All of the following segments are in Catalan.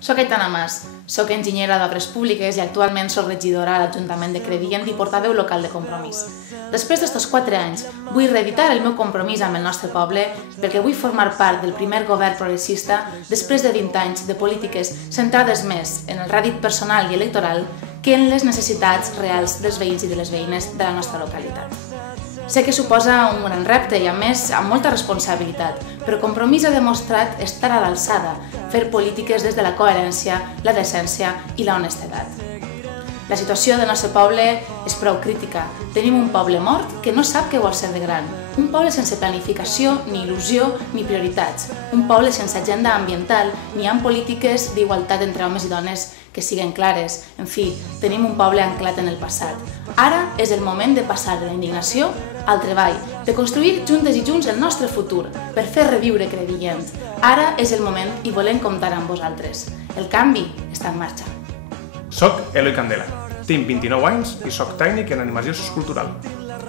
Soc Aitana Mas, soc enginyera d'Obres Públiques i actualment soc regidora a l'Ajuntament de Crevillent i portaveu local de Compromís. Després d'estos 4 anys, vull reeditar el meu compromís amb el nostre poble perquè vull formar part del primer govern progressista després de 20 anys de polítiques centrades més en el rèdit personal i electoral que en les necessitats reals dels veïns i de les veïnes de la nostra localitat. Sé que suposa un gran repte i, a més, amb molta responsabilitat, però Compromís ha demostrat estar a l'alçada, fer polítiques des de la coherència, la decència i la honestedat. La situació del nostre poble és prou crítica. Tenim un poble mort que no sap què vol ser de gran, un poble sense planificació, ni il·lusió, ni prioritats, un poble sense agenda ambiental ni amb polítiques d'igualtat entre homes i dones que siguen clares. En fi, tenim un poble anclat en el passat. Ara és el moment de passar de la indignació al treball, de construir juntes i junts el nostre futur, per fer reviure Crevillent. Ara és el moment i volem comptar amb vosaltres. El canvi està en marxa. Soc Eloi Candela, tinc 29 anys i soc tècnic en animació sociocultural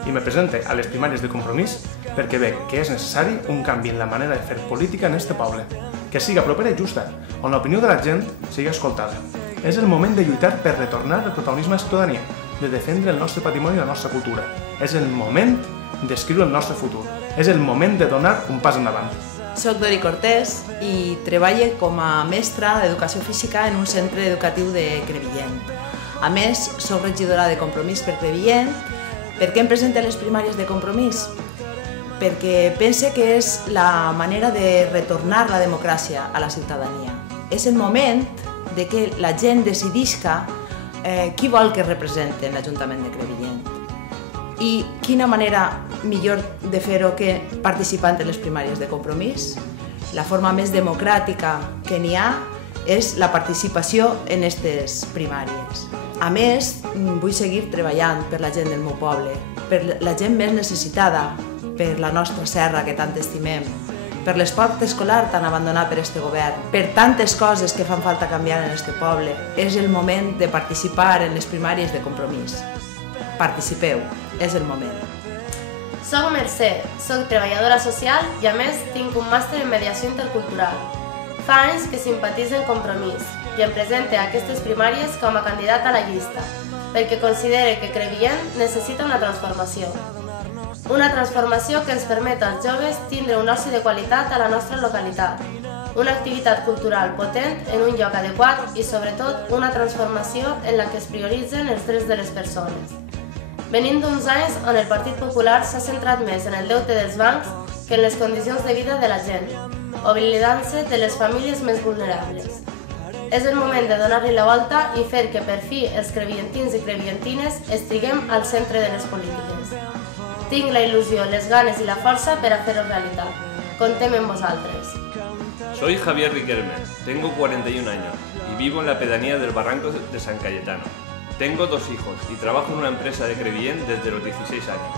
i me presente a les primàries de Compromís perquè veig que és necessari un canvi en la manera de fer política en este poble, que siga propera i justa, on l'opinió de la gent sigui escoltada. És el moment de lluitar per retornar el protagonisme a la ciutadania, de defendre el nostre patrimoni i la nostra cultura. És el moment d'escriure el nostre futur. És el moment de donar un pas endavant. Soc Dori Cortés i treballo com a mestra d'Educació Física en un centre educatiu de Crevillent. A més, soc regidora de Compromís per Crevillent. Per què em presento a les primàries de Compromís? Perquè pense que és la manera de retornar la democràcia a la ciutadania. És el moment de que la gent decidisca qui vol que representen l'Ajuntament de Crevillent. I quina manera millor de fer-ho que participant en les primàries de Compromís? La forma més democràtica que n'hi ha és la participació en aquestes primàries. A més, vull seguir treballant per la gent del meu poble, per la gent més necessitada, per la nostra serra que tant estimem, per l'esport escolar tan abandonat per este govern, per tantes coses que fan falta canviar en este poble. És el moment de participar en les primàries de Compromís. Participeu, és el moment. Soc Mercè, soc treballadora social i a més tinc un màster en mediació intercultural. Fa anys que simpatitzo en Compromís i em presente a aquestes primàries com a candidata a la llista, perquè considere que Crevillent necessita una transformació. Una transformació que ens permet als joves tindre un oci de qualitat a la nostra localitat, una activitat cultural potent en un lloc adequat i, sobretot, una transformació en la que es prioritzen els drets de les persones. Venim d'uns anys on el Partit Popular s'ha centrat més en el deute dels bancs que en les condicions de vida de la gent, oblidant-se de les famílies més vulnerables. És el moment de donar-li la volta i fer que per fi els crevillentins i crevillentines estiguem al centre de les polítiques. Tinc la il·lusió, les ganes i la força per a fer-ho realitat. Contem amb vosaltres. Soy Javier Riquelme, tengo 41 años y vivo en la pedanía del Barranco de San Cayetano. Tengo 2 hijos y trabajo en una empresa de Crevillent desde los 16 años.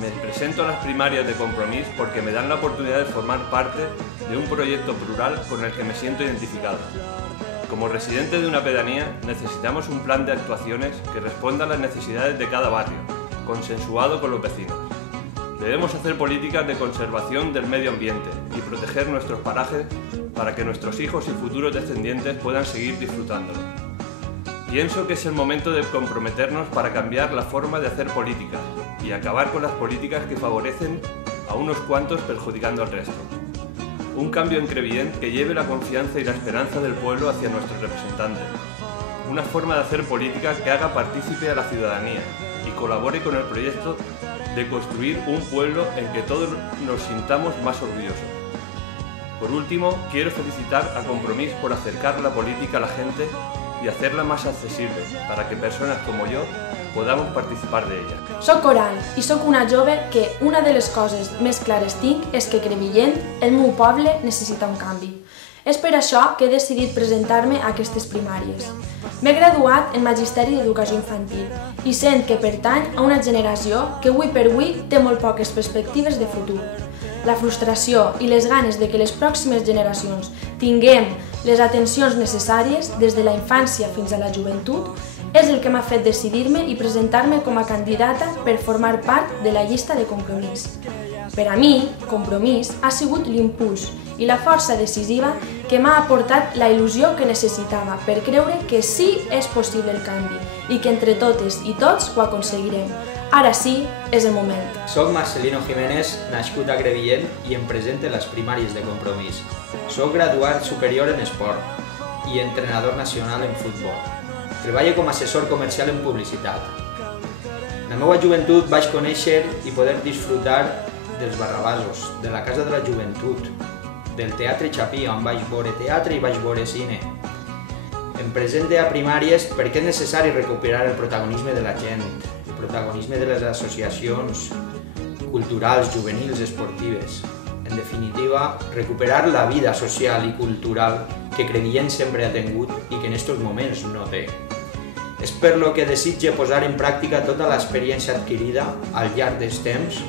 Me presento a las primarias de Compromís porque me dan la oportunidad de formar parte de un proyecto plural con el que me siento identificado. Como residente de una pedanía, necesitamos un plan de actuaciones que responda a las necesidades de cada barrio, consensuado con los vecinos. Debemos hacer políticas de conservación del medio ambiente y proteger nuestros parajes para que nuestros hijos y futuros descendientes puedan seguir disfrutándolo. Pienso que es el momento de comprometernos para cambiar la forma de hacer política y acabar con las políticas que favorecen a unos cuantos perjudicando al resto. Un cambio en Crevillent que lleve la confianza y la esperanza del pueblo hacia nuestros representantes. Una forma de hacer política que haga partícipe a la ciudadanía y colabore con el proyecto de construir un pueblo en que todos nos sintamos más orgullosos. Por último, quiero felicitar a Compromís por acercar la política a la gente y hacerla más accesible para que personas como yo podamos participar de ella. Soc Coral i soc una jove que una de les coses més clares tinc és que Crevillent, el meu poble, necessita un canvi. És per això que he decidit presentar-me a aquestes primàries. M'he graduat en Magisteri d'Educació Infantil i sent que pertany a una generació que avui per avui té molt poques perspectives de futur. La frustració i les ganes de que les pròximes generacions tinguem les atencions necessàries des de la infància fins a la joventut és el que m'ha fet decidir-me i presentar-me com a candidata per formar part de la llista de Compromís. Per a mi, Compromís ha sigut l'impuls i la força decisiva que m'ha aportat la il·lusió que necessitava per creure que sí és possible el canvi i que entre totes i tots ho aconseguirem. Ara sí, és el moment. Soc Marcelino Jiménez, nascut a Crevillent i em presente a les primàries de Compromís. Soc graduat superior en esport i entrenador nacional en futbol. Treballo com a assessor comercial en publicitat. En la meva joventut vaig conèixer i poder disfrutar dels Barrabasos, de la Casa de la Joventut, del Teatre Chapí, on vaig veure teatre i vaig veure cine. Em presente a primàries perquè és necessari recuperar el protagonisme de la gent, el protagonisme de les associacions culturals, juvenils, esportives. En definitiva, recuperar la vida social i cultural que Crevillent sempre ha tingut i que en aquests moments no té. És per lo que desitge posar en pràctica tota l'experiència adquirida al llarg dels temps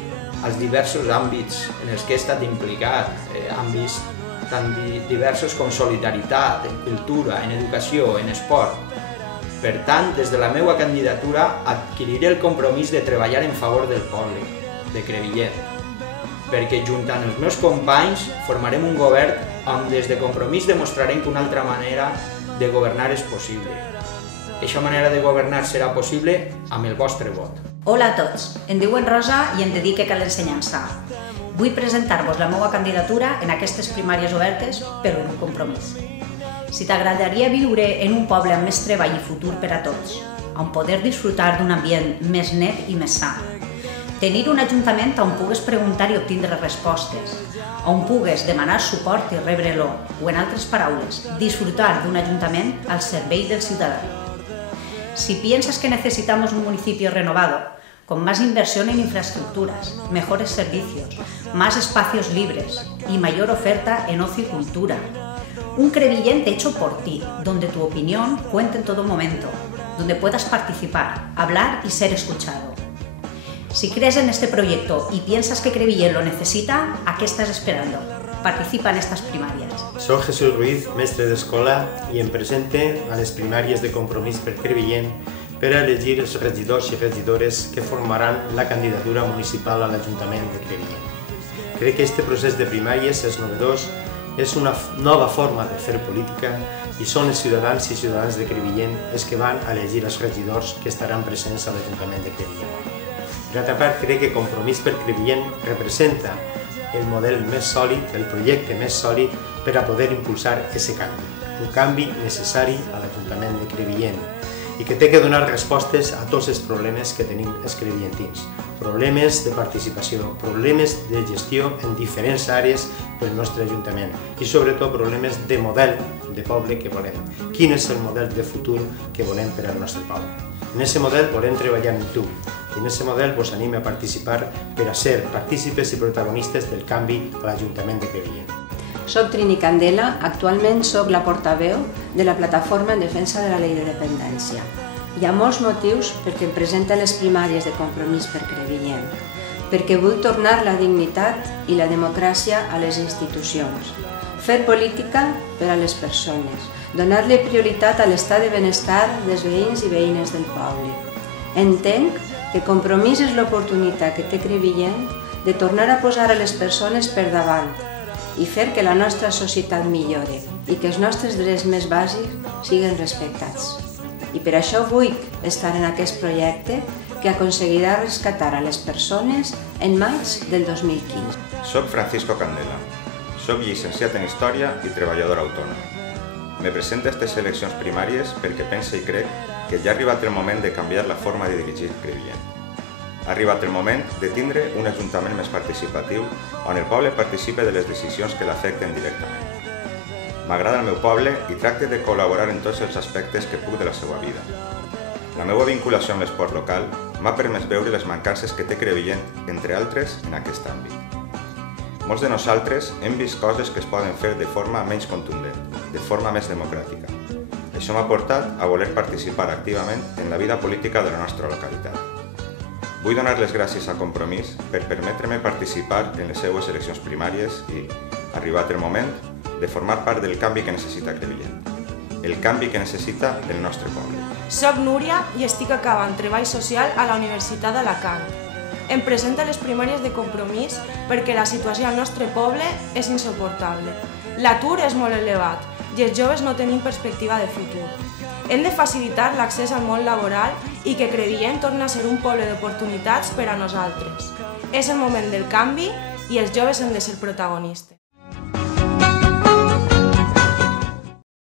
als diversos àmbits en els que he estat implicat, àmbits tan diversos com solidaritat, en cultura, en educació, en esport. Per tant, des de la meva candidatura adquiriré el compromís de treballar en favor del poble, de Crevillent, perquè junt amb els meus companys formarem un govern on des de Compromís demostrarem que una altra manera de governar és possible. Aquesta manera de governar serà possible amb el vostre vot. Hola a tots, em diuen Rosa i em dedique a l'ensenyança. Vull presentar-vos la meva candidatura en aquestes primàries obertes per un compromís. Si t'agradaria viure en un poble amb més treball i futur per a tots, on poder disfrutar d'un ambient més net i més sa, tenir un ajuntament on pugues preguntar i obtindre respostes, on pugues demanar suport i rebre-lo, o en altres paraules, disfrutar d'un ajuntament al servei del ciutadà. Si piensas que necesitamos un municipio renovado, con más inversión en infraestructuras, mejores servicios, más espacios libres y mayor oferta en ocio y cultura. Un Crevillent hecho por ti, donde tu opinión cuente en todo momento, donde puedas participar, hablar y ser escuchado. Si crees en este proyecto y piensas que Crevillent lo necesita, ¿a qué estás esperando? Participa en estas primàries. Soc Jesús Ruiz, mestre d'escola, i em presente a les primàries de Compromís per Crevillent per a elegir els regidors i regidores que formaran la candidatura municipal a l'Ajuntament de Crevillent. Crec que este procés de primàries és novedós, és una nova forma de fer política i són els ciutadans i ciutadanes de Crevillent els que van a elegir els regidors que estaran presents a l'Ajuntament de Crevillent. Per altra part, crec que Compromís per Crevillent representa el model més sòlid, el projecte més sòlid per a poder impulsar aquest canvi. Un canvi necessari a l'Ajuntament de Crevillent i que té que donar respostes a tots els problemes que tenim els crevillentins. Problemes de participació, problemes de gestió en diferents àrees del nostre Ajuntament i sobretot problemes de model de poble que volem. Quin és el model de futur que volem per al nostre poble? En aquest model volem treballar amb tu i en aquest model vos anime a participar per a ser partícipes i protagonistes del canvi a l'Ajuntament de Crevillent. Soc Trini Candela, actualment soc la portaveu de la Plataforma en Defensa de la Llei de Dependència. Hi ha molts motius perquè em presente a les primàries de Compromís per Crevillent, perquè vull tornar la dignitat i la democràcia a les institucions, fer política per a les persones, donar-li prioritat a l'estat de benestar dels veïns i veïnes del poble. Entenc que Compromís és l'oportunitat que té Crevillent de tornar a posar a les persones per davant i fer que la nostra societat millore i que els nostres drets més bàsics siguin respectats. I per això vull estar en aquest projecte que aconseguirà rescatar a les persones en maig del 2015. Soc Francisco Candela. Soc llicenciat en Història i treballador autònom. Me presento a aquestes eleccions primàries perquè pense i crec que ja ha arribat el moment de canviar la forma de dirigir Crevillent. Ha arribat el moment de tindre un ajuntament més participatiu on el poble participe de les decisions que l'afecten directament. M'agrada el meu poble i tracte de col·laborar en tots els aspectes que puc de la seva vida. La meva vinculació amb l'esport local m'ha permès veure les mancances que té Crevillent, entre altres, en aquest àmbit. Molts de nosaltres hem vist coses que es poden fer de forma menys contundent, de forma més democràtica. Això m'ha portat a voler participar activament en la vida política de la nostra localitat. Vull donar les gràcies a Compromís per permetre-me participar en les seues eleccions primàries i, arribat el moment, de formar part del canvi que necessita Crevillent. El canvi que necessita el nostre poble. Soc Núria i estic acabant treball social a la Universitat d'Alacant. Em presento a les primàries de Compromís perquè la situació al nostre poble és insuportable. L'atur és molt elevat i els joves no tenim perspectiva de futur. Hem de facilitar l'accés al món laboral i que Crevillent torni a ser un poble d'oportunitats per a nosaltres. És el moment del canvi i els joves hem de ser protagonistes.